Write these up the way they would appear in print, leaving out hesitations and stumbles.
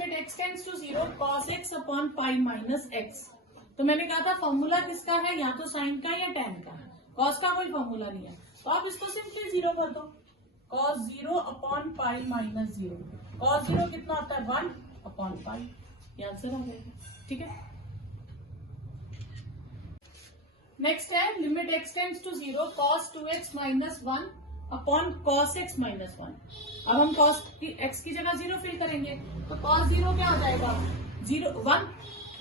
Limit x tends to 0 cos x upon pi minus x। तो मैंने कहा था फॉर्मूला किसका है, या तो साइन का या टेन का। कॉस का कोई फॉर्मूला नहीं है, तो आप इसको सिंपली 0 कर दो। cos 0 upon pi minus 0। cos 0 कितना होता है 1 अपॉन पाई, ये आंसर आ जाएगा। ठीक है, नेक्स्ट है limit x tends to 0 cos 2x minus 1 upon cos x minus 1। अब हम cos की x की जगह 0 फिल करेंगे, तो cos 0 क्या हो जाएगा 0 1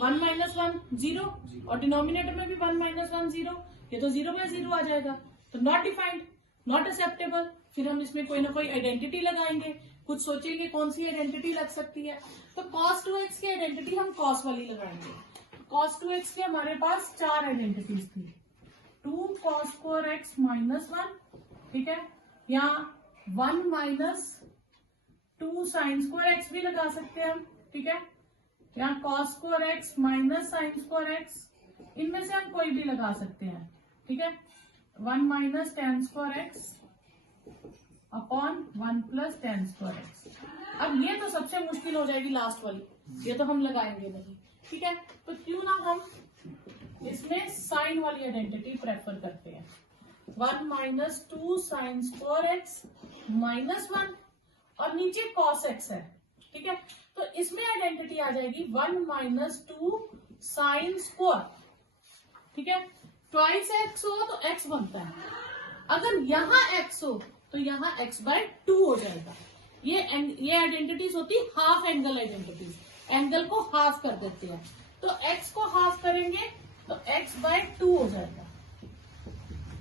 1 माइनस 1 0, और डिनोमिनेटर में भी 1 माइनस 1 0, ये तो 0 बाय 0 आ जाएगा। तो नॉट डिफाइंड, नॉट एक्सेप्टेबल। फिर हम इसमें कोई ना कोई आइडेंटिटी लगाएंगे, कुछ सोचेंगे कौन सी आइडेंटिटी लग सकती है। तो cos 2x की आइडेंटिटी हम cos वाली लगाएंगे। cos 2x के हमारे पास 4 आइडेंटिटीज थी, 2 cos 4x माइनस 1, ठीक है, या 1 माइनस 2 साइन स्क्वायर एक्स भी लगा सकते हैं हम, ठीक है, या cos square x minus sign square x, इनमें से हम कोई भी लगा सकते हैं। ठीक है, 1 minus ten square x upon 1 plus ten square x. अब ये तो सबसे मुश्किल हो जाएगी लास्ट वाली, ये तो हम लगाएंगे नहीं। ठीक है, तो क्यों ना हम इसमें साइन वाली आइडेंटिटी प्रेफर करते हैं। 1 minus 2 sine square x minus 1, और नीचे cos x है। ठीक है, तो इसमें आइडेंटिटी आ जाएगी 1 माइनस 2 साइन स्क्वायर। ठीक है, ट्वाइस x हो तो x बनता है, अगर यहाँ x हो तो यहाँ x बाय 2 हो जाएगा। ये आइडेंटिटीज होती हाफ एंगल आइडेंटिटीज, एंगल को हाफ कर देते हैं। तो x को हाफ करेंगे तो x बाय 2 हो जाएगा।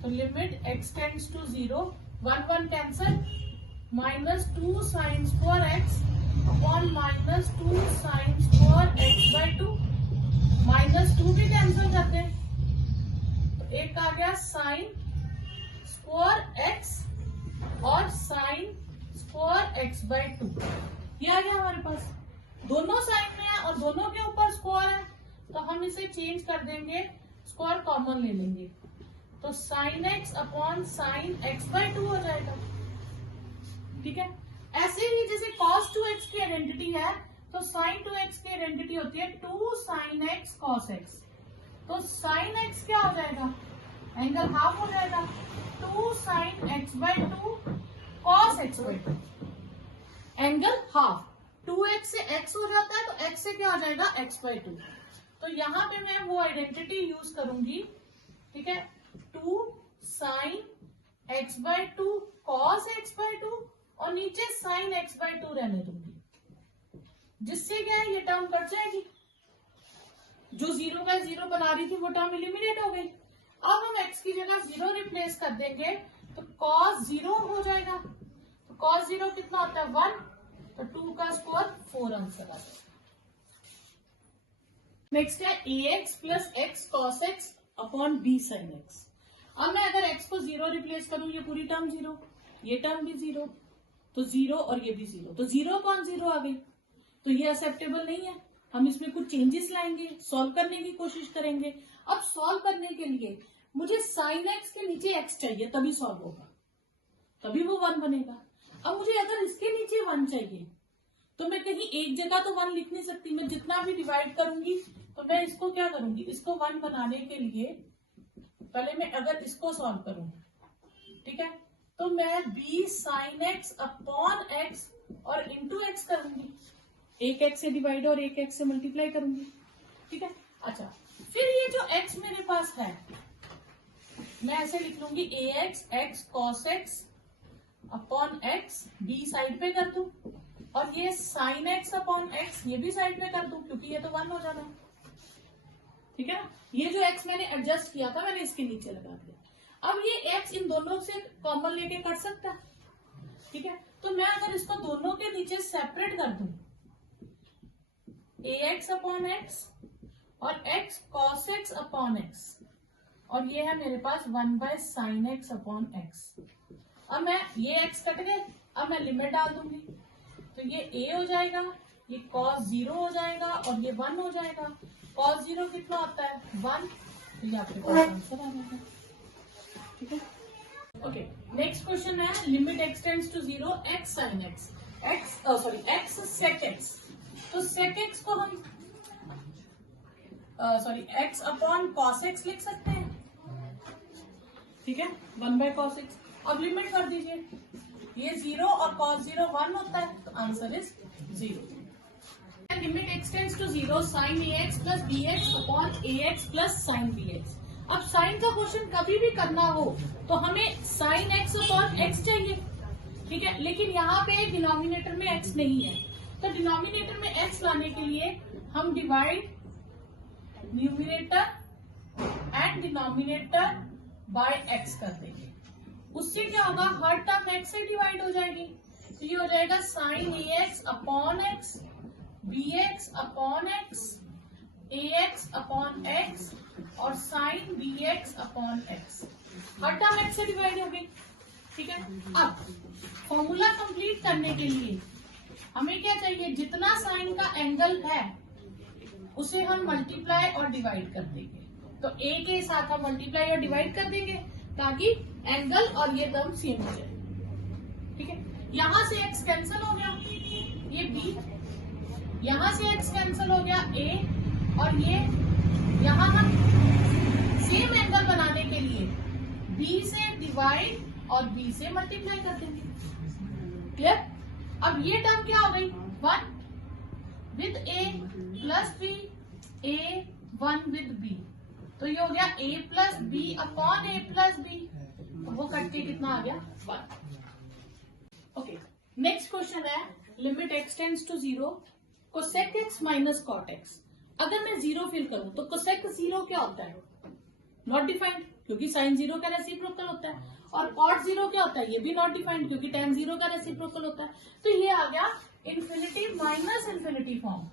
तो limit x tends to 0, 1 1 cancel, minus 2 sine square x upon minus 2 sine square x by 2, minus 2 भी कैंसिल करते हैं, तो एक आ गया साइन स्क्वायर एक्स और साइन स्क्वायर एक्स बाय 2, ये आ गया हमारे पास। दोनों साइन में है और दोनों के ऊपर स्क्वायर है, तो हम इसे चेंज कर देंगे, स्क्वायर कॉमन ले लेंगे, तो sine x upon sine x by 2 हो जाएगा। ठीक है, ऐसे ही जैसे cos 2x की आइडेंटिटी है, तो sin 2x की आइडेंटिटी होती है 2 sin x cos x। तो sin x क्या हो जाएगा, एंगल हाफ हो जाएगा, 2 sin x by 2 cos x by 2, angle half. 2x से x हो जाता है तो x से क्या हो जाएगा x बाय 2। तो यहाँ पे मैं वो आइडेंटिटी यूज करूंगी, ठीक है, 2 sin x by 2 cos x by 2, और नीचे sin x बाय 2 रहने दूंगी, जिससे क्या है ये टर्म कट जाएगी, जो 0 बाय 0 बना रही थी वो टर्म एलिमिनेट हो गई। अब हम x की जगह 0 रिप्लेस कर देंगे, तो cos 0 हो जाएगा। तो cos 0 कितना होता है 1, तो 2 का स्क्वायर 4 आंसर आ जाएगा। नेक्स्ट है ax plus x cos x upon b sin x। अब मैं अगर x को 0 रिप्लेस करूं, ये पूरी टर्म 0, ये टर्म भी 0, तो 0 और ये भी 0, तो 0 अपॉन 0 आ गई। तो ये एक्सेप्टेबल नहीं है, हम इसमें कुछ चेंजेस लाएंगे, सॉल्व करने की कोशिश करेंगे। अब सॉल्व करने के लिए मुझे साइन एक्स के नीचे x चाहिए, तभी सॉल्व होगा, तभी वो 1 बनेगा। अब मुझे अगर इसके नीचे 1 चाहिए, तो मैं कहीं एक जगह तो 1 लिख नहीं सकती, मैं जितना भी डिवाइड करूंगी, तो मैं इसको क्या करूंगी, इसको 1 बनाने के लिए पहले मैं अगर इसको सॉल्व करूं, ठीक है, तो मैं b sign x upon x और इंटू एक्स करूंगी, एक एक्स से डिवाइड और एक एक्स से मल्टीप्लाई करूंगी। ठीक है, अच्छा, फिर ये जो x मेरे पास है, मैं ऐसे लिख लूंगी ax x cos x upon x, b side पे कर दूं, और ये साइन x अपॉन x ये भी साइड पे कर दूं, क्योंकि ये तो 1 हो जाना है। ठीक है, ये जो x मैंने एडजस्ट किया था, मैंने इसके नीचे लगा दिया। अब ये x इन दोनों से कॉमन लेके कर सकता है। ठीक है, तो मैं अगर इसको दोनों के नीचे सेपरेट कर दूं, ax अपॉन एक्स और x cos x upon x, और ये है मेरे पास 1 by sine x upon x. अब मैं ये x कट गए, अब मैं लिमिट डाल दूंगी, तो ये a हो जाएगा, ये cos 0 हो जाएगा और ये 1 हो जाएगा। cos 0 कितना होता है 1, तो ये आपके पास आंसर आ जाएगा। ठीक है, ओके, नेक्स्ट क्वेश्चन है limit x tends to 0 x sin x, x sec x। तो सेक एक्स को हम एक्स अपॉन कॉस एक्स लिख सकते हैं, ठीक है, 1/cos x। अब लिमिट कर दीजिए, ये 0 और cos 0 1 होता है, तो answer is 0। Limit x tends to 0 sin ax plus bx upon ax plus sin bx। अब साइन का क्वेश्चन कभी भी करना हो तो हमें sin x अपॉन x चाहिए, ठीक है, लेकिन यहाँ पे डिनोमिनेटर में x नहीं है, तो डिनोमिनेटर में x लाने के लिए हम divide numerator and denominator by x कर देंगे। उससे क्या होगा, हर टर्म x से डिवाइड हो जाएगी, तो ये हो जाएगा sin ax upon x, bx upon x, ax upon x और sin bx अपॉन x। हर टर्म x से डिवाइड हो गई, ठीक है। अब फॉर्मूला कंप्लीट करने के लिए हमें क्या चाहिए, जितना साइन का एंगल है उसे हम मल्टीप्लाई और डिवाइड कर देंगे, तो a के साथ हम मल्टीप्लाई और डिवाइड कर देंगे ताकि एंगल और ये टर्म सेम हो जाए, ठीक है। यहां से x कैंसिल हो गया, ये b, यहां से x कैंसिल हो गया a, और ये यहां हम सेम एंगल बनाने के लिए b से डिवाइड और b से मल्टीप्लाई कर देंगे, क्लियर। अब ये टर्म क्या हो गई, 1 with a plus b, a 1 with b, तो ये हो गया a plus B upon a plus B, तो वो कट के कितना आ गया, 1। ओके, नेक्स्ट क्वेश्चन है limit x tends to 0 cosec x minus cot x। अगर मैं 0 फिल करूं तो कोसेक 0 क्या होता है, नॉट डिफाइंड, क्योंकि साइन 0 का रेसिप्रोकल होता है, और कॉट 0 क्या होता है, ये भी नॉट डिफाइंड, क्योंकि tan 0 का रेसिप्रोकल होता है। तो ये आ गया इन्फिनिटी माइनस इन्फिनिटी फॉर्म,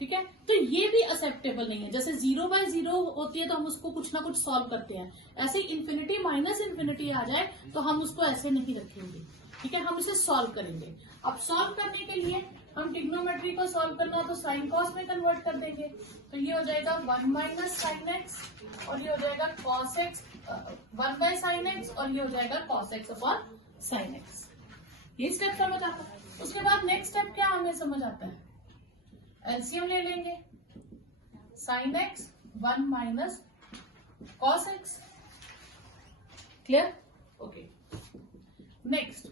ठीक है। तो ये भी एक्सेप्टेबल नहीं है, जैसे 0/0 होती है तो हम उसको कुछ ना कुछ सॉल्व करते हैं, ऐसे इन्फिनिटी माइनस इन्फिनिटी आ जाए तो हम उसको ऐसे नहीं रखेंगे, ठीक है, हम उसे सॉल्व करेंगे। अब सॉल्व करने के लिए हम ट्रिग्नोमेट्री को सॉल्व करना हो तो साइन कॉस में कन्वर्ट कर देंगे, तो ये हो जाएगा 1 माइनस साइन एक्स और ये हो जाएगा कॉस एक्स, 1/sin x और ये हो जाएगा cos x upon sin x। ये स्टेप समझ आता है। उसके बाद नेक्स्ट स्टेप क्या हमें समझ आता है, एलसीएम ले लेंगे, sin x 1 minus cos x, clear, okay. Next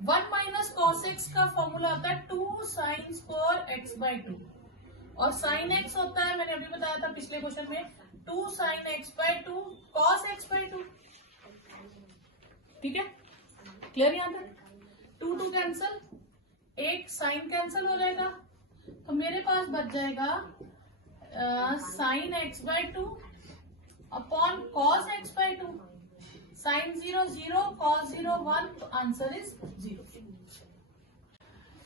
1 minus cos x का फॉर्मूला होता है 2 sin स्क्वायर x/2 और sin x होता है, मैंने अभी बताया था पिछले क्वेश्चन में, 2 sin x/2 cos x/2, ठीक है, क्लियर। यहां तक 2 कैंसल, एक साइन कैंसल हो जाएगा, तो मेरे पास बच जाएगा sin x/2 upon cos x/2, sin 0 0 cos 0 1, तो आंसर इज 0।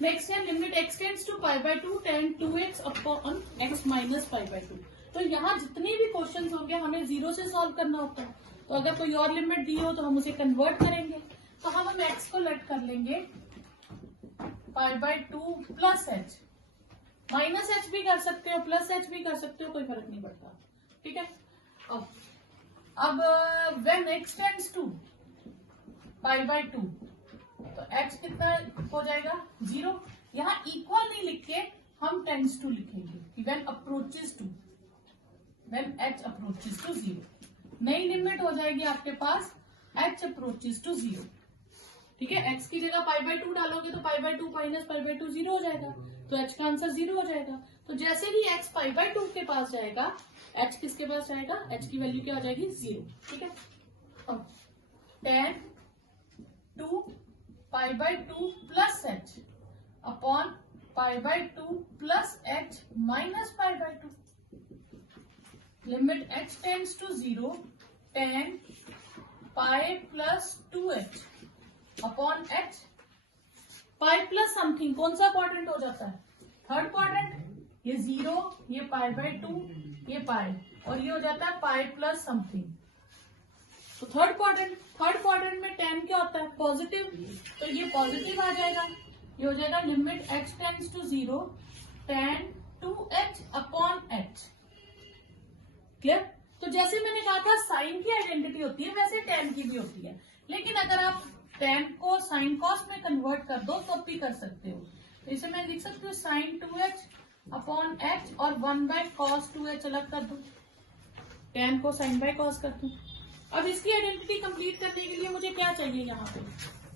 नेक्स्ट है limit x tends to π/2 tan 2x अपॉन x माइनस π/2। तो यहाँ जितने भी क्वेश्चन होंगे हमें 0 से सॉल्व करना होता है, तो अगर कोई और लिमिट दी हो तो हम उसे कन्वर्ट करेंगे, तो हम x को लेट कर लेंगे π/2 प्लस h, माइनस h भी कर सकते हो प्लस h भी कर सकते हो, कोई फर्क नहीं पड़ता, ठीक है। अब व्हेन x टेंड्स टू π/2 तो h कितना हो जाएगा, 0। यहाँ इक्वल नहीं लिख के हम टेंड्स टू लिखेंगे कि when approaches to, when h approaches to 0, नई लिमिट हो जाएगी आपके पास h अप्रोचेस टू 0, ठीक है। x की जगह π/2 डालोगे तो π/2 माइनस π/2 0 हो जाएगा, तो h का आंसर 0 हो जाएगा। तो जैसे ही x π/2 के पास जाएगा, h किसके पास जाएगा, h की वैल्यू क्या हो जाएगी, 0, ठीक है। tan 2 π/2 plus h upon π/2 plus h minus π/2, limit h tends to 0 tan pi plus 2h upon h, pi plus something कौन सा क्वाड्रेंट हो जाता है, थर्ड क्वाड्रेंट, ये 0, ये π/2, ये पाई, और ये हो जाता है पाई प्लस समथिंग, तो थर्ड क्वाड्रेंट में tan क्या होता है, पॉजिटिव, तो ये पॉजिटिव आ जाएगा, ये हो जाएगा limit h tends to 0 tan 2h upon h, clear. तो जैसे मैंने कहा था साइन की आइडेंटिटी होती है वैसे tan की भी होती है, लेकिन अगर आप tan को साइन कॉस में कन्वर्ट कर दो तो भी कर सकते हो, तो इसे मैं लिख सकती हूँ sin 2h अपॉन h और 1/cos 2h अलग कर दूं, tan को sin बाय cos कर दूं। अब इसकी आइडेंटिटी कंप्लीट करने के लिए मुझे क्या चाहिए यहाँ पे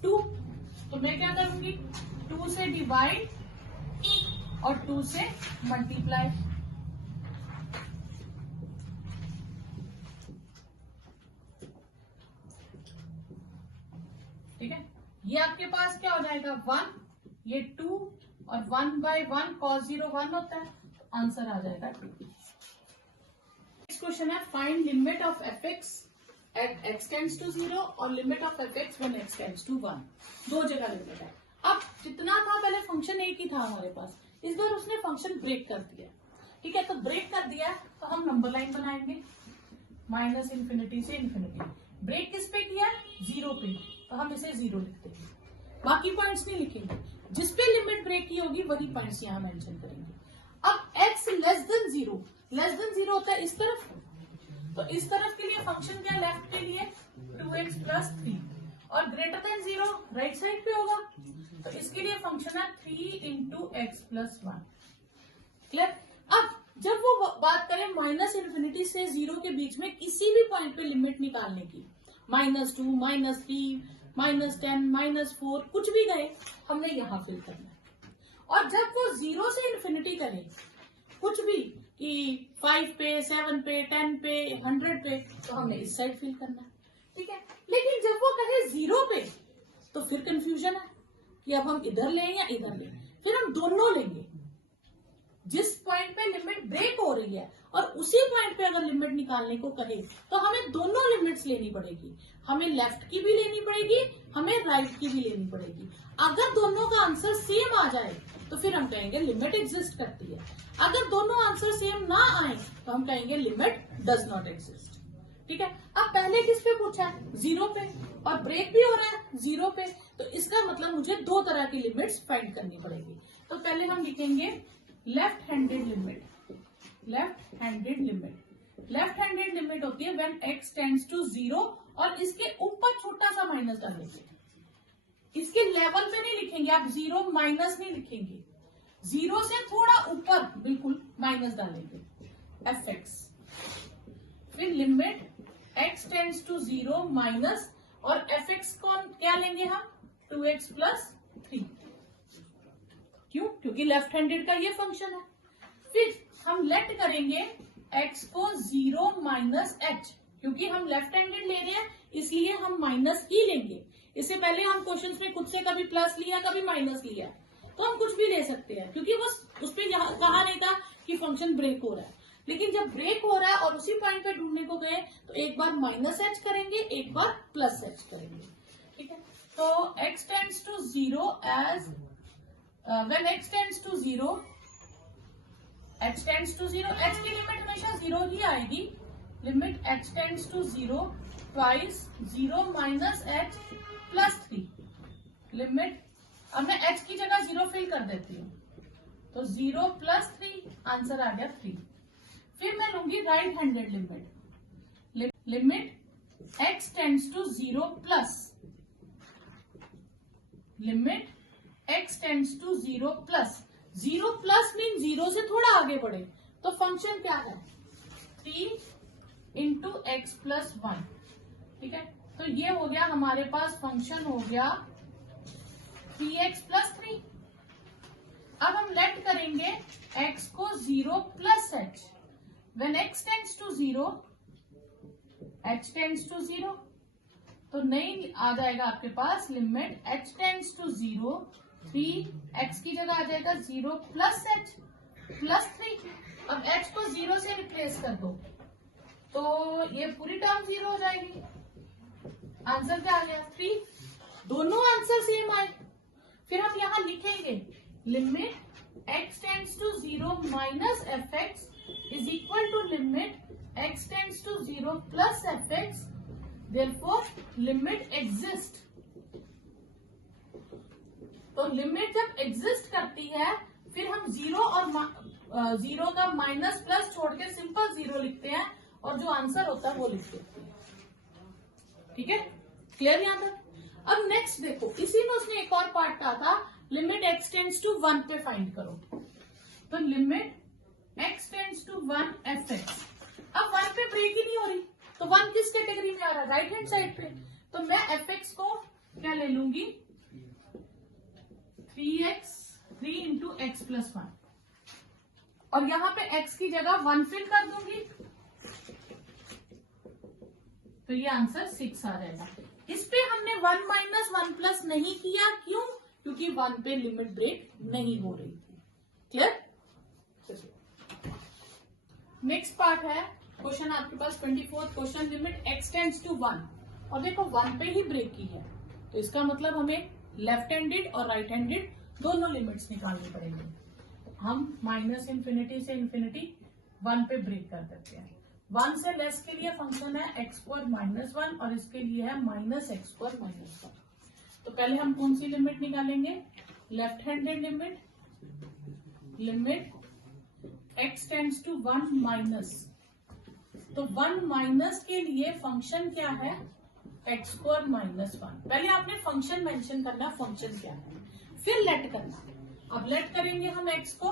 2, तो मैं क्या करूंगी 2 से डिवाइड और 2 से मल्टीप्लाई। ठीक है, ये आपके पास क्या हो जाएगा 1, ये 2 और 1/1 cos 0 1 होता है, तो आंसर आ जाएगा 2। नेक्स्ट क्वेश्चन है find limit of fx at x tends to 0 और limit of fx when x tends to 1। दो जगह लिमिट है। अब जितना था पहले फंक्शन एक ही था हमारे पास, इस बार उसने फंक्शन ब्रेक कर दिया। ठीक है, तो ब्रेक कर दिया तो हम नंबर लाइन बनाएंगे -∞ से ∞। ब्रेक किस पे किया 0 पे, तो हम इसे 0 लिखते हैं, बाकी पॉइंट्स नहीं लिखेंगे। जिस पे लिमिट ब्रेक की होगी वही पॉइंट्स यहाँ मेंशन करेंगे। अब x लेस देन 0 होता है इस तरफ, तो इस तरफ के लिए फंक्शन क्या लेफ्ट के लिए 2x + 3 और ग्रेटर देन 0 राइट साइड पे होगा, तो इसके लिए फंक्शन है 3 × x + 1। क्लियर। अब जब वो बात करें -∞ से 0 के बीच में किसी भी पॉइंट पे लिमिट निकालने की, -2 -3 -10 -4 कुछ भी गए, हमने यहाँ फिल करना है। और जब वो 0 से ∞ करें कुछ भी कि 5 पे 7 पे 10 पे 100 पे, तो हमने इस साइड फिल करना है। ठीक है, लेकिन जब वो कहे 0 पे तो फिर कंफ्यूजन है कि अब हम इधर लें या इधर लें। फिर हम दोनों लेंगे, जिस पॉइंट पे लिमिट ब्रेक हो रही है और उसी पॉइंट पे अगर लिमिट निकालने को कहे तो हमें दोनों लिमिट्स लेनी पड़ेगी। हमें लेफ्ट की भी लेनी पड़ेगी, हमें राइट की भी लेनी पड़ेगी। अगर दोनों का आंसर सेम आ जाए तो फिर हम कहेंगे लिमिट एग्जिस्ट करती है। अगर दोनों आंसर सेम ना आए तो हम कहेंगे लिमिट डज नॉट एग्जिस्ट। ठीक है, अब पहले किस पे पूछा है 0 पे, और ब्रेक भी हो रहा है 0 पे, तो इसका मतलब मुझे दो तरह की लिमिट्स फाइंड करनी पड़ेगी। तो पहले हम लिखेंगे लेफ्ट हैंडेड लिमिट होती है व्हेन x टेंड्स टू 0 और इसके ऊपर छोटा सा माइनस डाल देंगे। इसके लेवल पे नहीं लिखेंगे आप, 0 माइनस नहीं लिखेंगे, 0 से थोड़ा ऊपर बिल्कुल माइनस डालेंगे fx। फिर limit x tends to 0 minus और fx को क्या लेंगे हम 2x + 3। क्यों? क्योंकि लेफ्ट हैंडेड का ये फंक्शन है। फिर हम लेट करेंगे x को 0 - h, क्योंकि हम लेफ्ट हैंडेड ले रहे हैं इसलिए हम माइनस ही लेंगे। इससे पहले हम क्वेश्चंस में खुद से कभी प्लस लिया कभी माइनस लिया, तो हम कुछ भी ले सकते हैं क्योंकि वो उस पर कहा नहीं था कि फंक्शन ब्रेक हो रहा है। लेकिन जब ब्रेक हो रहा है और उसी पॉइंट पे ढूंढने को गए तो एक बार -h करेंगे, एक बार +h करेंगे। ठीक है, तो x tends to 0 as when x tends to 0, h की लिमिट हमेशा 0 ही आएगी। Limit h tends to 0 twice 0 - h + 3। Limit अब मैं h की जगह 0 फिल कर देती हूँ, तो 0 + 3 आंसर आ गया 3। फिर मैं लूंगी right handed limit x tends to 0 plus limit x tends to 0 plus 0 plus mean 0 से थोड़ा आगे बढ़े, तो फंक्शन क्या है 3 × x + 1। ठीक है, तो ये हो गया हमारे पास फंक्शन हो गया 3x + 3। अब हम लेट करेंगे x को 0 + h। When x tends to 0 h tends to 0, तो नहीं आ जाएगा आपके पास limit h tends to 0 3x की जगह आ जाएगा 0 + h + 3। अब h को 0 से रिप्लेस कर दो तो ये पूरी टर्म 0 हो जाएगी। आंसर क्या आ गया 3। दोनों आंसर सेम आए। फिर हम यहाँ लिखेंगे limit x tends to 0 - fx is equal to limit x tends to 0 + fx, therefore limit exist. तो लिमिट जब एग्जिस्ट करती है फिर हम 0 और 0 का माइनस प्लस छोड़ के सिंपल 0 लिखते हैं और जो आंसर होता है वो लिख देते हैं। ठीक है, क्लियर यहाँ तक। अब नेक्स्ट देखो, इसी में उसने एक और पार्ट कहा था लिमिट x टेंड्स टू 1 पे फाइंड करो। तो limit x tends to 1 fx, अब 1 पे ब्रेक ही नहीं हो रही, तो 1 किस कैटेगरी में आ रहा है? राइट हैंड साइड पे। तो मैं fx को क्या ले लूंगी? 3 इंटू एक्स प्लस 1, और यहां पे x की जगह 1 फिल कर दूंगी, तो ये आंसर 6 आ जाएगा। इस पे हमने 1 माइनस 1 प्लस नहीं किया, क्यों? क्योंकि 1 पे लिमिट ब्रेक नहीं हो रही थी। क्लियर? नेक्स्ट पार्ट है क्वेश्चन आपके पास 24th question, limit x tends to 1, और देखो 1 पे ही ब्रेक की है, तो इसका मतलब हमें लेफ्ट हैंडेड और राइट हैंडेड दोनों लिमिट्स निकालनी पड़ेंगी। हम माइनस इंफिनिटी से इंफिनिटी 1 पे ब्रेक कर देते हैं। 1 से लेस के लिए फंक्शन है एक्स स्क्वायर माइनस 1, और इसके लिए है माइनस एक्स स्क्वायर माइनस 1। तो पहले हम कौन सी लिमिट निकालेंगे? Left handed limit, limit x tends to 1 minus, तो 1 माइनस के लिए फंक्शन क्या है? X square minus 1। पहले आपने फंक्शन मेंशन करना, फंक्शन क्या है, फिर लेट करना। अब लेट करेंगे हम x को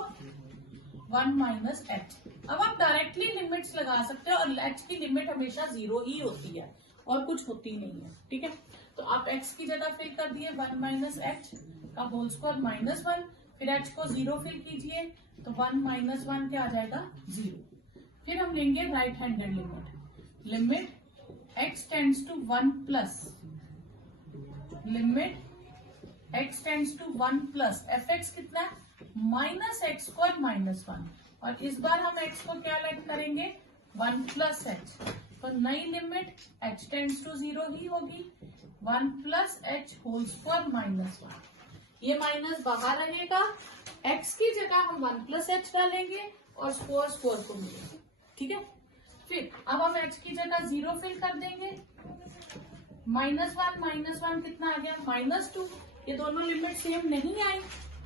1 माइनस एच। अब आप डायरेक्टली लिमिट्स लगा सकते हो, और h की लिमिट हमेशा 0 ही होती है और कुछ होती नहीं है। ठीक है, तो आप x की जगह फिल कर दिए 1 माइनस एच का होल स्क्वायर माइनस 1, फिर h को 0 फिल कीजिए, तो 1 माइनस 1 क्या आ जाएगा? 0। फिर हम लेंगे right handed limit, limit x tends to 1 plus, limit x tends to 1 plus fx कितना है? माइनस एक्स स्क्वायर माइनस 1, और इस बार हम x को क्या लेट करेंगे? 1 प्लस एच, तो नई लिमिट h टेंड्स टू 0 ही होगी, 1 plus h whole square minus 1। ये माइनस बाहर रहेगा, x की जगह हम 1 प्लस एच डालेंगे और स्क्वायर स्क्वायर को मिलेगा। ठीक है, फिर अब हम h की जगह 0 फिल कर देंगे, माइनस 1 कितना आ गया? माइनस 2। ये दोनों लिमिट सेम नहीं आई,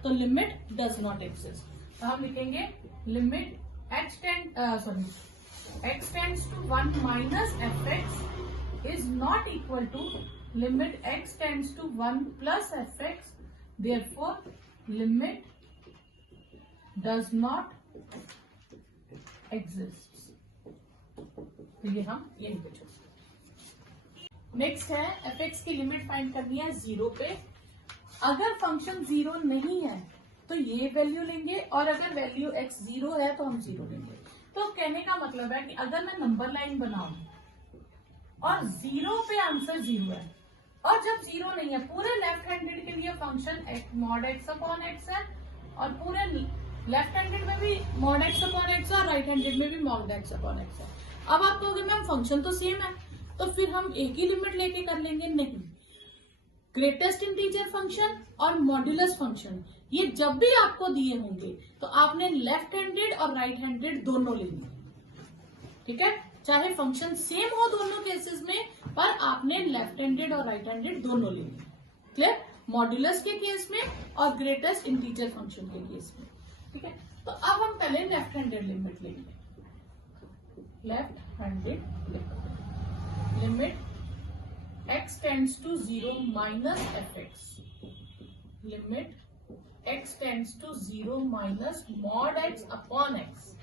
तो लिमिट डज नॉट एग्जिस्ट। तो हम लिखेंगे limit x tends to 1 minus fx is not equal to limit x tends to 1 plus fx, therefore limit does not exist. तो ये हम यहीं पे छोड़। नेक्स्ट है fx की लिमिट फाइंड करनी है 0 पे। अगर फंक्शन 0 नहीं है तो ये वैल्यू लेंगे, और अगर वैल्यू x 0 है तो हम 0 लेंगे। तो कहने का मतलब है कि अगर मैं नंबर लाइन बनाऊं और 0 पे आंसर 0 है, और जब 0 नहीं है, पूरे लेफ्ट हैंडेड के लिए function mod x upon x है, और पूरे लेफ्ट हैंडेड में भी मॉड x अपॉन x है, और राइट हैंडेड में भी मॉड x अपॉन x है। अब आप कहोगे मैम फंक्शन तो सेम है, तो फिर हम एक ही लिमिट लेके कर लेंगे। नहीं, ग्रेटेस्ट इंटीजर फंक्शन और मॉड्यूलस फंक्शन ये जब भी आपको दिए होंगे तो आपने लेफ्ट हैंडेड और राइट हैंडेड दोनों लेंगे। ठीक है, चाहे फंक्शन सेम हो दोनों केसेस में, पर आपने लेफ्ट हैंडेड और राइट हैंडेड दोनों लेंगे। क्लियर? मॉड्यूलस के केस में और ग्रेटेस्ट इंटीजर फंक्शन के केस में। ठीक है, तो अब हम पहले लेफ्ट हैंडेड लिमिट लेंगे। Left handed limit x tends to 0 minus fx, limit x tends to 0 minus mod x upon x।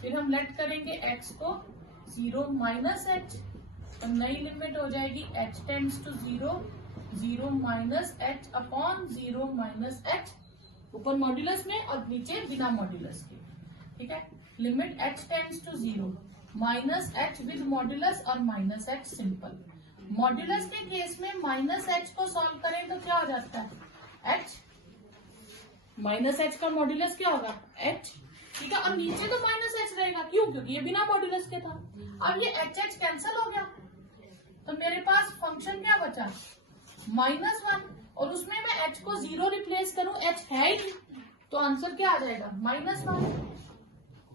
फिर हम लेट करेंगे x को 0 माइनस h, तो नई लिमिट हो जाएगी h tends to 0 minus h upon 0 minus h, ऊपर मॉड्यूलस में और नीचे बिना मॉड्यूलस के। ठीक है, limit h tends to 0 minus h with modulus और माइनस h सिंपल। मॉड्यूलस के केस में माइनस h को सॉल्व करें तो क्या हो जाता है? h माइनस h का मॉड्यूलस क्या होगा? h। ठीक है, और नीचे तो माइनस h रहेगा, क्यों? क्योंकि ये बिना मॉड्यूलस के था। अब ये h कैंसिल हो गया, तो मेरे पास फंक्शन क्या बचा? -1, और उसमें मैं h को 0 रिप्लेस करूं, h है ही, तो आंसर क्या आ जाएगा? -1।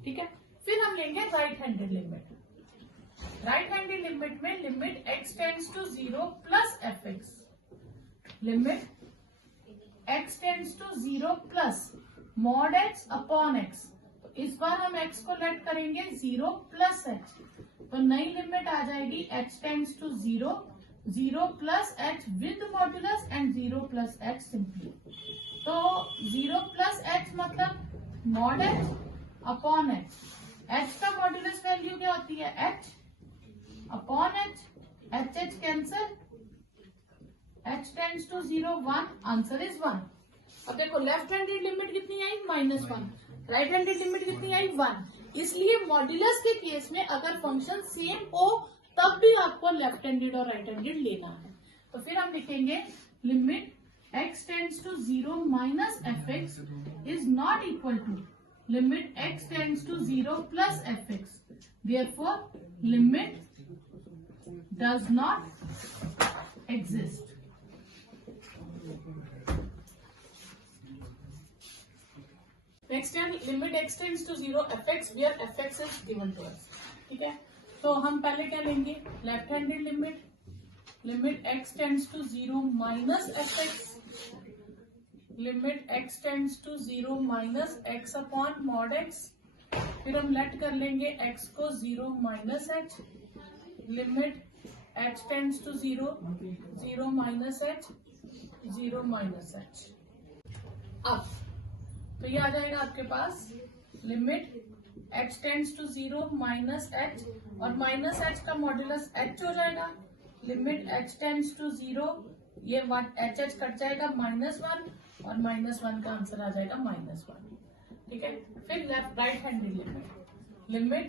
ठीक है, फिर हम लेंगे right handed limit. Right handed limit में limit x tends to 0 plus fx, limit x tends to 0 plus mod x upon x। तो इस बार हम x को लेट करेंगे 0 प्लस h, तो नई लिमिट आ जाएगी h tends to 0 plus h with modulus and 0 plus h simply. तो 0 प्लस एच मतलब mod h upon h. H का मॉड्यूलस वैल्यू क्या होती है? H upon h. H h cancel, h tends to 0 1, answer is 1। अब देखो left handed limit कितनी आई? -1। Right handed limit कितनी आई? 1। इसलिए मॉड्यूलस के केस में अगर फंक्शन सेम हो तब भी आपको लेफ्ट हैंडेड और राइट हैंडेड लेना है। तो फिर हम लिखेंगे limit x tends to 0 minus fx is not equal to limit x tends to 0 plus fx। Therefore limit does not exist. Next है limit x tends to 0 fx where fx is given to us. ठीक है, तो हम पहले क्या लेंगे? Left handed limit, limit x tends to 0 minus fx, limit x tends to 0 minus x upon mod x। फिर हम लेट कर लेंगे x को 0 minus h, limit h tends to 0, 0 minus h, 0 minus h। अब तो ये आ जाएगा आपके पास limit h tends to 0 minus h, और माइनस h का मॉड्यूलस h हो जाएगा। लिमिट h टेंड्स टू 0, ये h कट जाएगा -1, और -1 का आंसर आ जाएगा -1। ठीक है, फिर left right handed limit, limit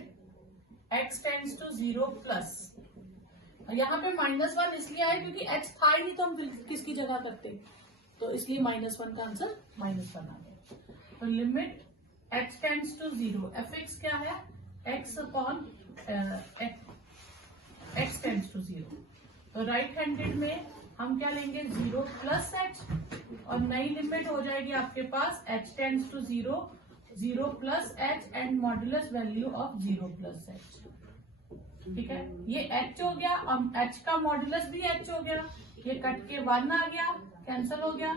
x tends to 0 plus, यहाँ पे -1 इसलिए आया क्योंकि h था ही नहीं तो हम किसकी जगह करते, तो इसलिए -1 का आंसर -1 आ गया। तो limit h tends to 0, fx क्या है? x upon x tends to 0। तो राइट हैंडेड में हम क्या लेंगे? 0 प्लस h, और नई लिमिट हो जाएगी आपके पास h tends to 0, 0 plus h and modulus value of 0 plus h। ठीक है, ये h हो गया, अब h का मॉड्यूलस भी h हो गया, ये कट के 1 आ गया, कैंसिल हो गया,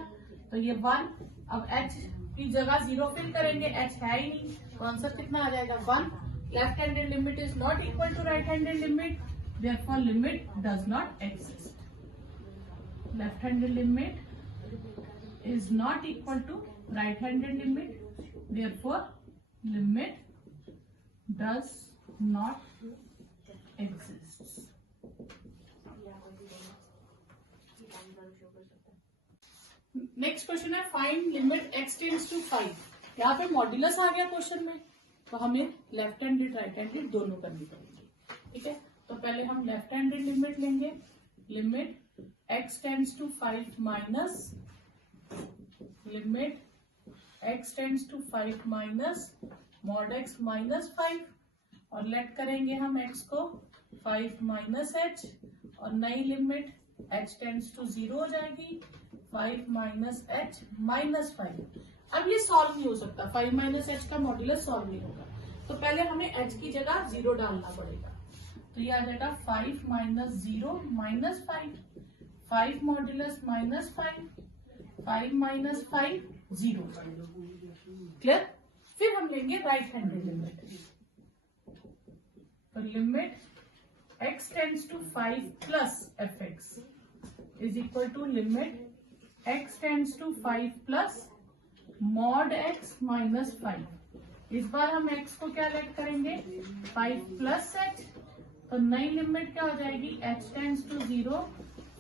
तो ये 1। अब h की जगह 0 फिल करेंगे, h है ही नहीं, तो आंसर कितना आ जाएगा? 1। Left handed limit is not equal to right handed limit, therefore limit does not exist. Left handed limit is not equal to right handed limit, therefore limit does not exist. Next question है find limit x tends to 5। यहाँ पे modulus आ गया question में, तो हमें left handed right handed दोनों करनी पड़ेगी। ठीक है, तो पहले हम लेफ्ट हैंडेड लिमिट लेंगे, limit x tends to 5 minus, limit x tends to 5 minus mod x minus 5, और लेट करेंगे हम x को 5 माइनस h, और नई लिमिट h टेंड्स टू 0 हो जाएगी, 5 माइनस h माइनस 5। अब ये सॉल्व नहीं हो सकता, 5 माइनस h का मॉड्यूलस सॉल्व नहीं होगा, तो पहले हमें h की जगह 0 डालना पड़ेगा। तो ये आ जाएगा 5 minus 0 minus 5, 5 modulus minus 5, 5 minus 5 0। Clear? फिर हम लेंगे राइट हैंडेड लिमिट, तो limit x tends to 5 plus fx is equal to limit x tends to 5 plus mod x minus 5। इस बार हम x को क्या लेट करेंगे? 5 प्लस h, तो नई लिमिट क्या हो जाएगी? h tends to 0,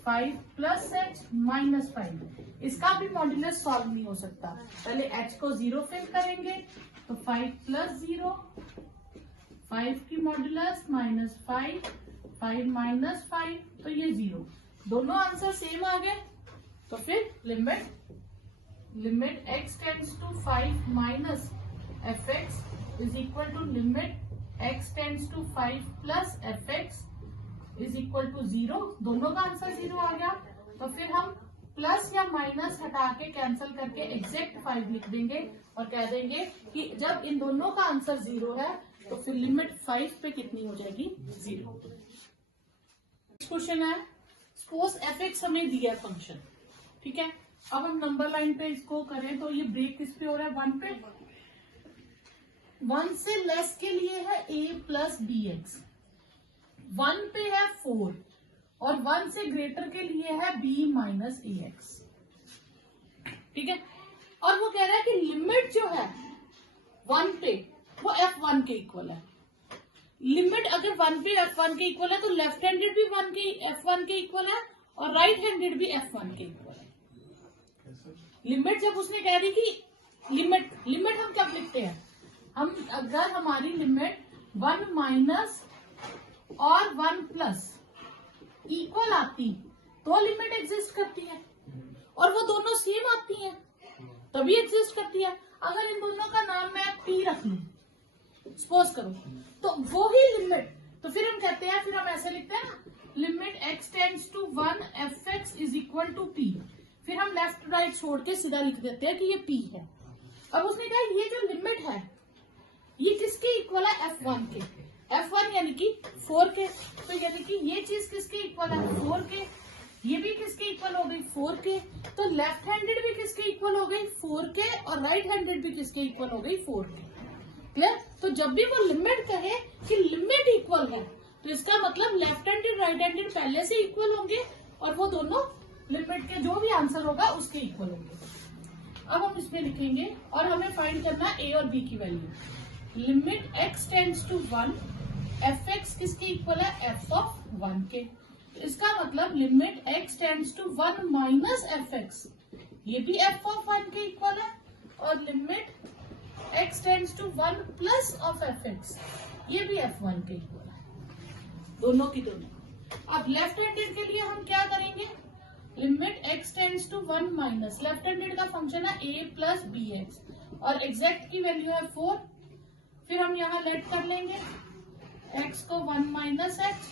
5 plus h minus 5। इसका भी मॉड्यूलस सॉल्व नहीं हो सकता, पहले h को 0 फिल करेंगे, तो 5 प्लस 0, 5 की मॉड्यूलस माइनस 5, 5 माइनस 5, तो ये 0। दोनों आंसर सेम आ गए, तो फिर limit x tends to 5 minus fx is equal to limit x tends to 5 plus fx is equal to 0। दोनों का आंसर 0 आ गया, तो फिर हम प्लस या माइनस हटा के कैंसिल करके एग्जैक्ट 5 लिख देंगे और कह देंगे कि जब इन दोनों का आंसर 0 है तो फिर लिमिट 5 पे कितनी हो जाएगी? 0। क्वेश्चन है सपोज fx हमें दिया फंक्शन, ठीक है, अब हम नंबर लाइन पे इसको करें तो ये ब्रेक किस पे हो रहा है? 1 पे। 1 से लेस के लिए है a प्लस बी एक्स, 1 पे है 4, और 1 से ग्रेटर के लिए है b माइनस ए एक्स। ठीक है, और वो कह रहा है कि लिमिट जो है 1 पे वो f1 के इक्वल है। लिमिट अगर 1 पे f1 के इक्वल है तो लेफ्ट हैंडेड भी f1 के इक्वल है और राइट हैंडेड भी f1 के इक्वल है। लिमिट जब उसने कह दी कि लिमिट हम कब लिखते हैं, हम अगर हमारी लिमिट 1 माइनस और 1 प्लस इक्वल आती तो लिमिट एग्जिस्ट करती है, और वो दोनों सेम आती हैं तभी एग्जिस्ट करती है। अगर इन दोनों का नाम मैं p रख लूं सपोज करो, तो वो ही लिमिट, तो फिर हम कहते हैं, फिर हम ऐसे लिखते हैं ना, limit x tends to 1 fx is equal to p। फिर हम लेफ्ट राइट छोड़ के सीधा लिख देते हैं कि ये p है। अब उसने कहा ये जो लिमिट है ये किसके इक्वल है, f1 के। f1 यानी कि 4 के, तो यानी कि ये चीज किसके इक्वल है, 4 के। ये भी किसके इक्वल हो गई, 4 के। तो लेफ्ट हैंडेड भी किसके इक्वल हो गई, 4 के, और राइट हैंडेड भी किसके इक्वल हो गई, 4 के। क्लियर। तो जब भी वो लिमिट कहे कि लिमिट इक्वल है तो इसका मतलब लेफ्ट हैंडेड राइट हैंडेड पहले से इक्वल होंगे और वो दोनों लिमिट के जो भी आंसर होगा उसके इक्वल होंगे। अब हम इसमें लिखेंगे और हमें फाइंड करना ए और बी की value. Limit x tends to 1 fx किसके इक्वल है, f ऑफ 1 के। इसका मतलब limit x tends to 1 minus fx, ये भी f ऑफ 1 के इक्वल है, और limit x tends to 1 plus of fx, ये भी f1 के इक्वल है, दोनों की दोनों। अब लेफ्ट हैंडेड के लिए हम क्या करेंगे, limit x tends to 1 minus, left handed का फंक्शन है a प्लस bx और एग्जैक्ट की वैल्यू है 4। फिर हम यहाँ लेट कर लेंगे x को 1 माइनस h,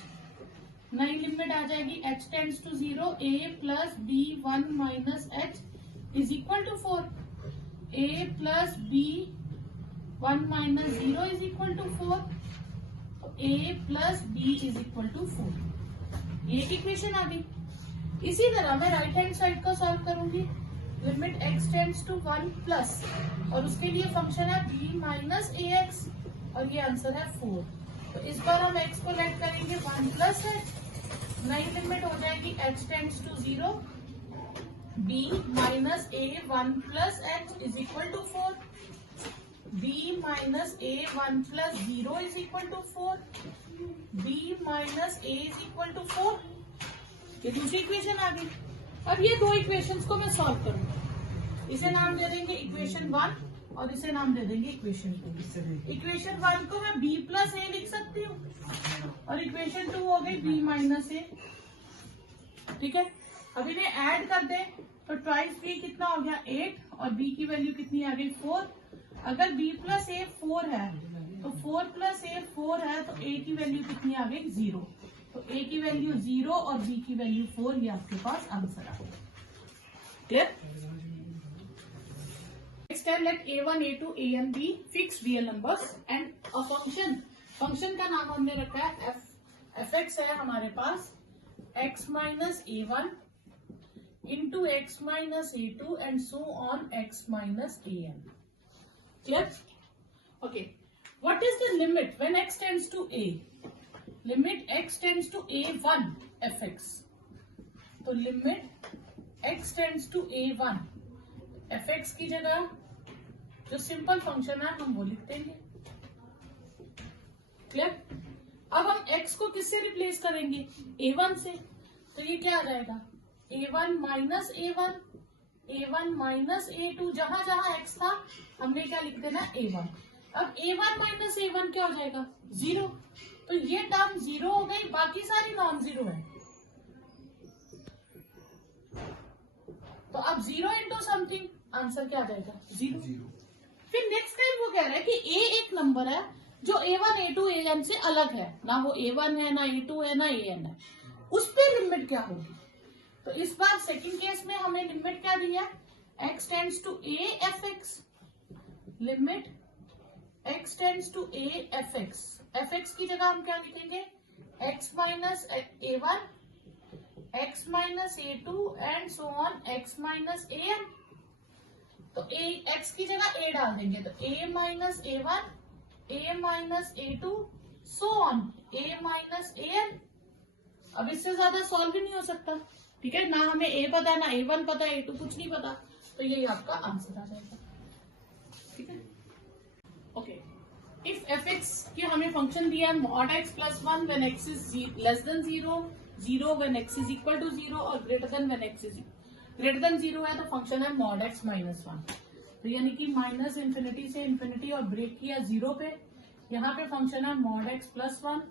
नई लिमिट आ जाएगी h tends to 0 a plus b 1 minus h is equal to 4, a plus b 1 minus 0 is equal to 4, a plus b is equal to 4। ये इक्वेशन आ गई। इसी तरह मैं राइट हैंड साइड को सॉल्व करूंगी। Limit x tends to 1 plus, और उसके लिए फंक्शन है b माइनस ax, और ये आंसर है 4। तो इस बार हम x को लेट करेंगे 1 प्लस h, नई लिमिट हो जाएगी h tends to 0 b minus a 1 plus h is equal to 4, b minus a 1 plus 0 is equal to 4, b minus a is equal to 4। ये दूसरी इक्वेशन आ गई। अब ये दो इक्वेशंस को मैं सॉल्व करूंगी, इसे नाम दे देंगे इक्वेशन 1 और इसे नाम दे देंगे इक्वेशन 2। इक्वेशन 1 को मैं b प्लस a लिख सकती हूँ और इक्वेशन 2 हो गई b माइनस a। ठीक है, अब इन्हें ऐड कर दें तो ट्वाइस b कितना हो गया 8 और b की वैल्यू कितनी आ गई 4। अगर b प्लस a 4 है तो 4 प्लस a 4 है तो a की वैल्यू कितनी आ गई 0। तो a की वैल्यू 0 और b की वैल्यू 4, ये आपके पास आंसर आ गया। क्लियर। नेक्स्ट है let a1 a2 an be fix real numbers and a function. Function का नाम हमने रखा है fx है हमारे पास x minus a1 into x minus a2 and so on x minus an। Clear. Okay, what is the limit when x tends to a, limit x tends to a1 fx, तो limit x tends to a1 fx की जगह जो simple function है हम वो लिख देंगे। Clear. अब हम x को किससे रिप्लेस करेंगे, a1 से, तो ये क्या आ जाएगा a1 minus a1, a1 minus a2, जहां जहां x था हमने क्या लिख देना a1। अब a1 माइनस a1 क्या हो जाएगा 0, तो ये टर्म 0 हो गई, बाकी सारी नॉन 0 है। तो अब 0 इंटू समथिंग आंसर क्या आ जाएगा 0। फिर नेक्स्ट टाइम वो कह रहा है कि a एक नंबर है जो a1 a2 an से अलग है, ना वो a1 है ना a2 है ना an है, उस पे लिमिट क्या होगी। तो इस बार सेकंड केस में हमें लिमिट क्या दी है x tends to a fx, limit x tends to a fx, fx की जगह हम क्या लिखेंगे x minus a1, x minus a2 and so on x minus an। तो x की जगह a डाल देंगे तो a minus a1, a minus a2 so on a minus an। अब इससे ज्यादा सॉल्व ही नहीं हो सकता। ठीक है, ना हमें a पता है ना a1 पता है a2 कुछ नहीं पता, तो यही आपका आंसर आ जाएगा। ठीक है, ओके। इफ एफ एक्स की हमें फंक्शन दिया है mod x plus one when x is less than zero, zero when x is equal to zero और greater than when x is greater than zero है, तो फंक्शन है mod x minus one. तो यानी कि minus infinity से infinity और break किया जीरो पे। यहाँ पे फंक्शन है मॉड एक्स प्लस वन,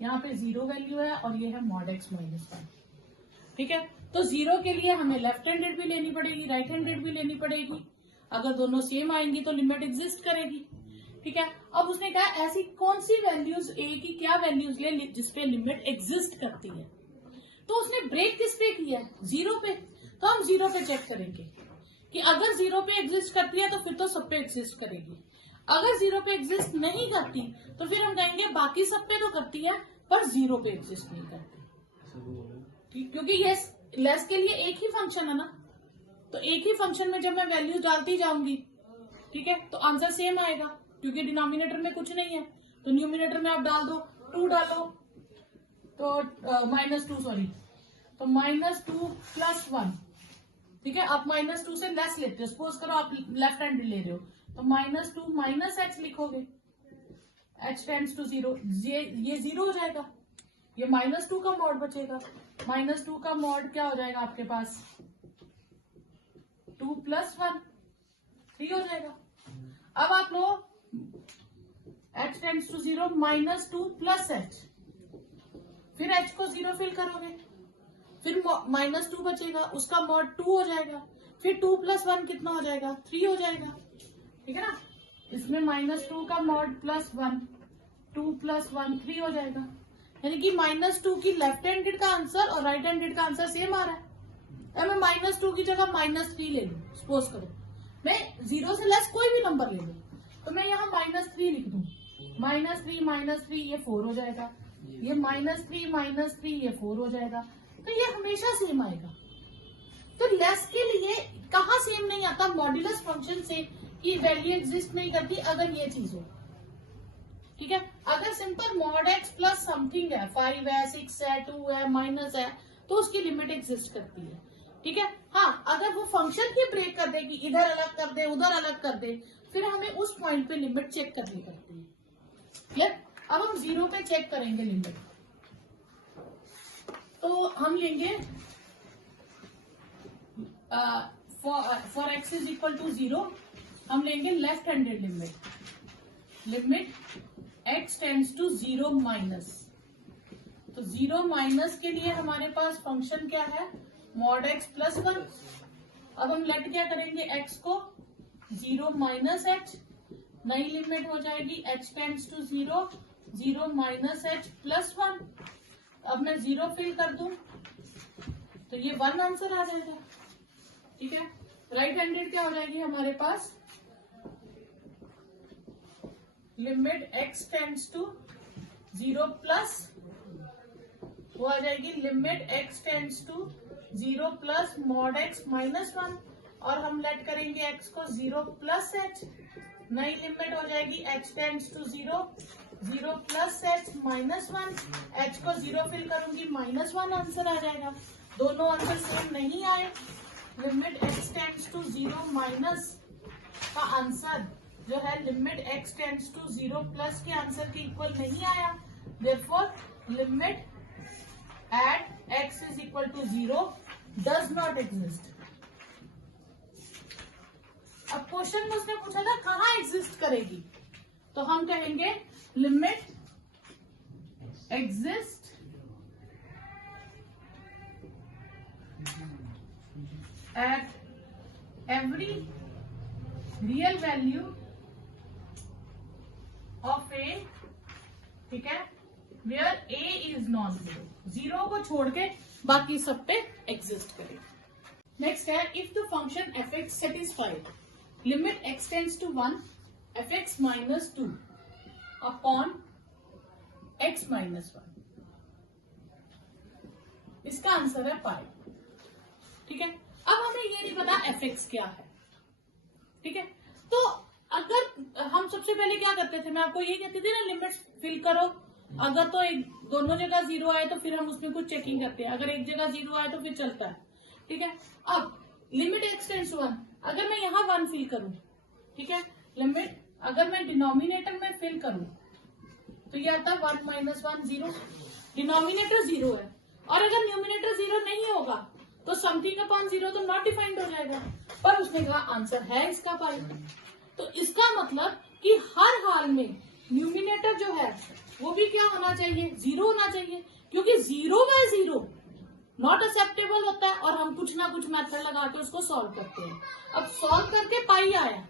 यहाँ पे जीरो वैल्यू है और ये है मॉड एक्स माइनस वन। ठीक है, तो जीरो के लिए हमें लेफ्ट हैंडेड भी लेनी पड़ेगी, राइट हैंडेड भी लेनी पड़ेगी। अगर दोनों सेम आएंगी तो लिमिट एग्जिस्ट करेगी। ठीक है, अब उसने कहा ऐसी कौन सी वैल्यूज ए की क्या वैल्यूज ले जिसपे लिमिट एग्जिस्ट करती है। तो उसने ब्रेक किस पे किया है, जीरो पे। तो हम जीरो पे चेक करेंगे कि अगर जीरो पे एग्जिस्ट करती है तो फिर तो सब पे एग्जिस्ट करेगी। अगर जीरो पे एग्जिस्ट नहीं करती तो फिर हम कहेंगे बाकी सब पे तो करती है पर जीरो पे एग्जिस्ट नहीं करती। ठीक, क्योंकि ये लेस के लिए एक ही फंक्शन है ना, तो एक ही फंक्शन में जब मैं वैल्यू डालती जाऊंगी, ठीक है, तो आंसर सेम आएगा क्योंकि डिनोमिनेटर में कुछ नहीं है। तो न्यूमिनेटर में आप डाल दो, टू डालो तो माइनस टू, सॉरी, तो माइनस टू प्लस वन। ठीक है, आप माइनस टू से लेस लेते हो, सपोज करो आप लेफ्ट हैंड ले रहे हो, तो माइनस टू माइनस एच लिखोगे, एच टेंड्स टू जीरो, ये जीरो हो जाएगा, ये माइनस टू का मॉड बचेगा। माइनस टू का मॉड क्या हो जाएगा आपके पास, टू प्लस वन, थ्री हो जाएगा। अब आप लो h tends to zero, minus two plus h, फिर एच को जीरो फिल करोगे, फिर माइनस टू बचेगा, उसका मॉड टू हो जाएगा, फिर टू प्लस वन कितना हो जाएगा, थ्री हो जाएगा। ठीक है ना, इसमें माइनस टू का mod plus one, to plus one three हो जाएगा। यानी कि माइनस टू की लेफ्ट हैंडेड का आंसर और राइट हैंडेड का आंसर सेम आ रहा है। अब मैं माइनस टू की जगह माइनस थ्री ले लूं, सपोज करो मैं जीरो से लेस कोई भी नंबर ले लूं, तो मैं यहाँ माइनस थ्री लिख दूं, माइनस थ्री ये फोर हो जाएगा, ये माइनस थ्री ये फोर हो जाएगा। तो ये हमेशा सेम आएगा। तो लेस के लिए कहाँ सेम नहीं आता, मॉड्यूलस फंक्शन से कि वैल्यू एग्जिस्ट नहीं करती अगर ये चीज हो। ठीक है, अगर simple mod x plus something है, 5 है, 6 है, 2 है, माइनस है, तो उसकी लिमिट एग्जिस्ट करती है। ठीक है, हाँ, अगर वो फंक्शन ही ब्रेक कर दे कि इधर अलग कर दे उधर अलग कर दे, फिर हमें उस पॉइंट पे लिमिट चेक करनी पड़ती है। क्लियर? अब हम जीरो पे चेक करेंगे लिमिट। तो हम लेंगे for x is equal to zero, हम लेंगे left handed limit, limit x tends to zero minus. तो जीरो माइनस के लिए हमारे पास फंक्शन क्या है, मॉड एक्स प्लस वन। अब हम लेट क्या करेंगे, एक्स को जीरो माइनस एच, नई लिमिट हो जाएगी h tends to zero, zero minus h plus one. अब मैं जीरो फिल कर दूं तो ये वन आंसर आ जाएगा। ठीक है, राइट हैंडेड क्या हो जाएगी हमारे पास, limit x tends to zero plus, वो आ जाएगी limit x tends to zero plus mod x minus one. और हम लेट करेंगे एक्स को जीरो प्लस एच, नई लिमिट हो जाएगी h tends to zero, zero plus h minus one. H को जीरो फिल करूंगी, माइनस वन आंसर आ जाएगा। दोनों आंसर सेम नहीं आए, limit x tends to zero minus का आंसर जो है limit x tends to zero plus के आंसर के इक्वल नहीं आया। Therefore limit at x is equal to zero does not exist. अब क्वेश्चन में उसने पूछा था कहाँ एग्जिस्ट करेगी, तो हम कहेंगे limit exist at every real value of a, ठीक है, where a is non zero, zero को छोड़ के बाकी सब पे एग्जिस्ट करेगा। नेक्स्ट है, if the function f x satisfied limit x tends to one f x minus two upon x minus one, इसका आंसर है पाई। ठीक है, अब हमें ये नहीं पता एफ एक्स क्या है। ठीक है, तो अगर हम सबसे पहले क्या करते थे, मैं आपको ये कहती थी ना लिमिट्स फिल करो, अगर तो एक दोनों जगह जीरो आए तो फिर हम उसमें कुछ चेकिंग करते हैं, अगर एक जगह जीरो आए तो फिर चलता है। ठीक है, अब limit x tends to one, अगर मैं यहाँ 1 फिल करूं, ठीक है, लिमिट अगर मैं डिनोमिनेटर में फिल करूं तो ये आता है 1 माइनस 1 0, डिनोमिनेटर 0 है। और अगर न्यूमिनेटर 0 नहीं होगा तो समथिंग अपॉन 0 तो नॉट डिफाइंड हो जाएगा, पर उसने कहा आंसर है इसका पाई। तो इसका मतलब कि हर हाल में न्यूमिनेटर जो है वो भी क्या होना चाहिए, 0 होना चाहिए, क्योंकि 0 बाय 0 नॉट एक्सेप्टेबल होता है और हम कुछ ना कुछ मेथड लगा के उसको सॉल्व करते हैं। अब सॉल्व करके पाई आया,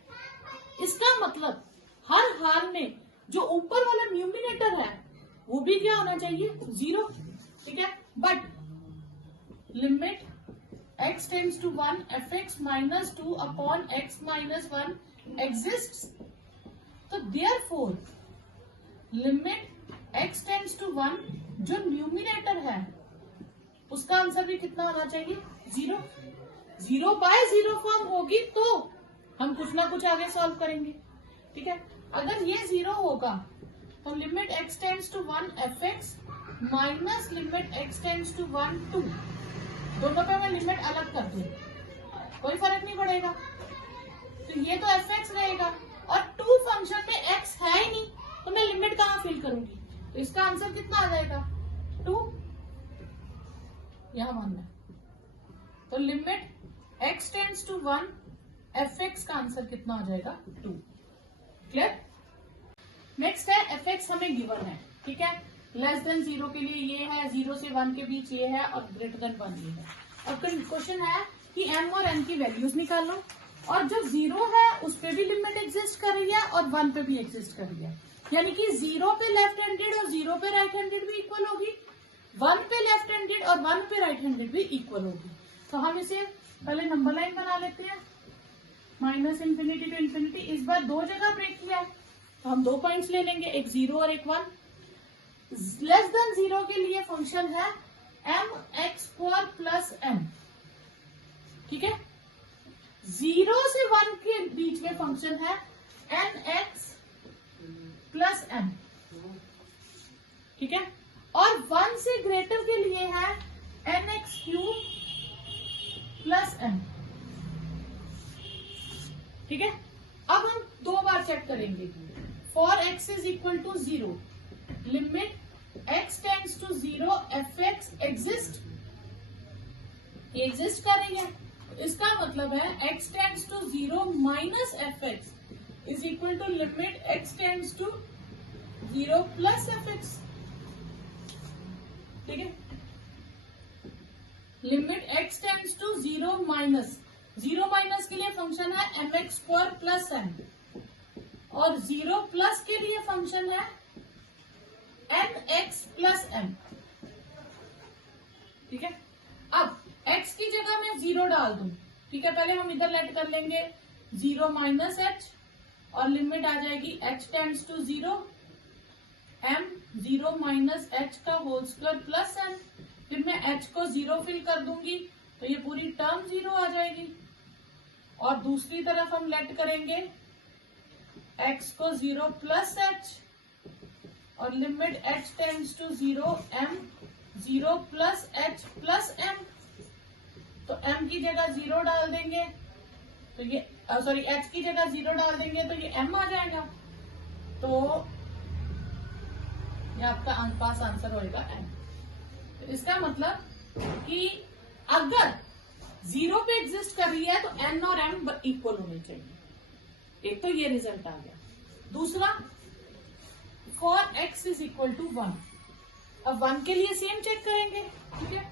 इसका मतलब हर हाल में जो ऊपर वाला न्यूमिनेटर है वो भी क्या होना चाहिए, 0, ठीक है। But limit x tends to 1 fx minus 2 upon x minus 1 exists, तो therefore limit x tends to 1 जो न्यूमिनेटर है उसका आंसर भी कितना होना चाहिए, 0। 0 बाय 0 फॉर्म होगी तो हम कुछ ना कुछ आगे सॉल्व करेंगे, ठीक है। अगर ये 0 होगा तो limit x tends to 1 fx minus limit x tends to 1 2, दोनों पे मैं लिमिट अलग कर दूं कोई फर्क नहीं पड़ेगा, तो ये तो fx रहेगा और 2 फंक्शन में x है ही नहीं तो मैं लिमिट कहाँ फिल करूंगी, तो इसका आंसर कितना आ जाएगा, 2, यहां मानना है। तो limit x tends to 1 fx का आंसर कितना आ जाएगा, 2। क्लियर। नेक्स्ट है fx हमें गिवन है, ठीक है, लेस देन 0 के लिए ये है, 0 से 1 के बीच ये है और ग्रेटर देन 1 ये है। अब क्वेश्चन है कि m और n की वैल्यूज निकालो और जो 0 है उस पे भी लिमिट एग्जिस्ट कर रही है और 1 पे भी एग्जिस्ट कर रही है, यानी कि 0 पे लेफ्ट हैंडेड और 0 पे राइट हैंडेड भी इक्वल होगी, 1 पे लेफ्ट हैंडेड और 1 पे राइट हैंडेड भी इक्वल होगी। तो हम इसे पहले नंबर लाइन बना लेते हैं, माइनस इंफिनिटी टू इंफिनिटी। इस बार 2 जगह ब्रेक किया है तो हम 2 पॉइंट्स ले लेंगे, एक 0 और एक 1। लेस देन 0 के लिए फंक्शन है mx² प्लस m, ठीक है। 0 से 1 के बीच में फंक्शन है nx प्लस m, ठीक है। और 1 से ग्रेटर के लिए है nx³ प्लस m, ठीक है। अब हम 2 बार चेक करेंगे। For x is equal to 0 limit x tends to 0 fx exist, exist कर रही है, इसका मतलब है x tends to 0 minus fx is equal to limit x tends to 0 plus fx, ठीक है। Limit x tends to 0 minus, 0 minus के लिए फंक्शन है mx² प्लस m और 0 प्लस के लिए फंक्शन है nx प्लस m, ठीक है। अब x की जगह मैं 0 डाल दूं, ठीक है, पहले हम इधर लेट कर लेंगे 0 माइनस h और लिमिट आ जाएगी h tends to 0 m 0 minus h का होल स्क्वायर प्लस m, फिर मैं h को 0 फिल कर दूंगी तो ये पूरी टर्म 0 आ जाएगी और दूसरी तरफ हम लेट करेंगे x को 0 प्लस h और limit h tends to 0 m 0 plus h plus m, तो m की जगह 0 डाल देंगे तो ये सॉरी h की जगह 0 डाल देंगे तो ये m आ जाएगा, तो ये आपका पास आंसर होएगा m। तो इसका मतलब कि अगर 0 पे एग्जिस्ट कर रही है तो n और m इक्वल होने चाहिए, एक तो ये रिजल्ट आ गया। दूसरा for x is equal to 1, अब 1 के लिए सेम चेक करेंगे, ठीक है।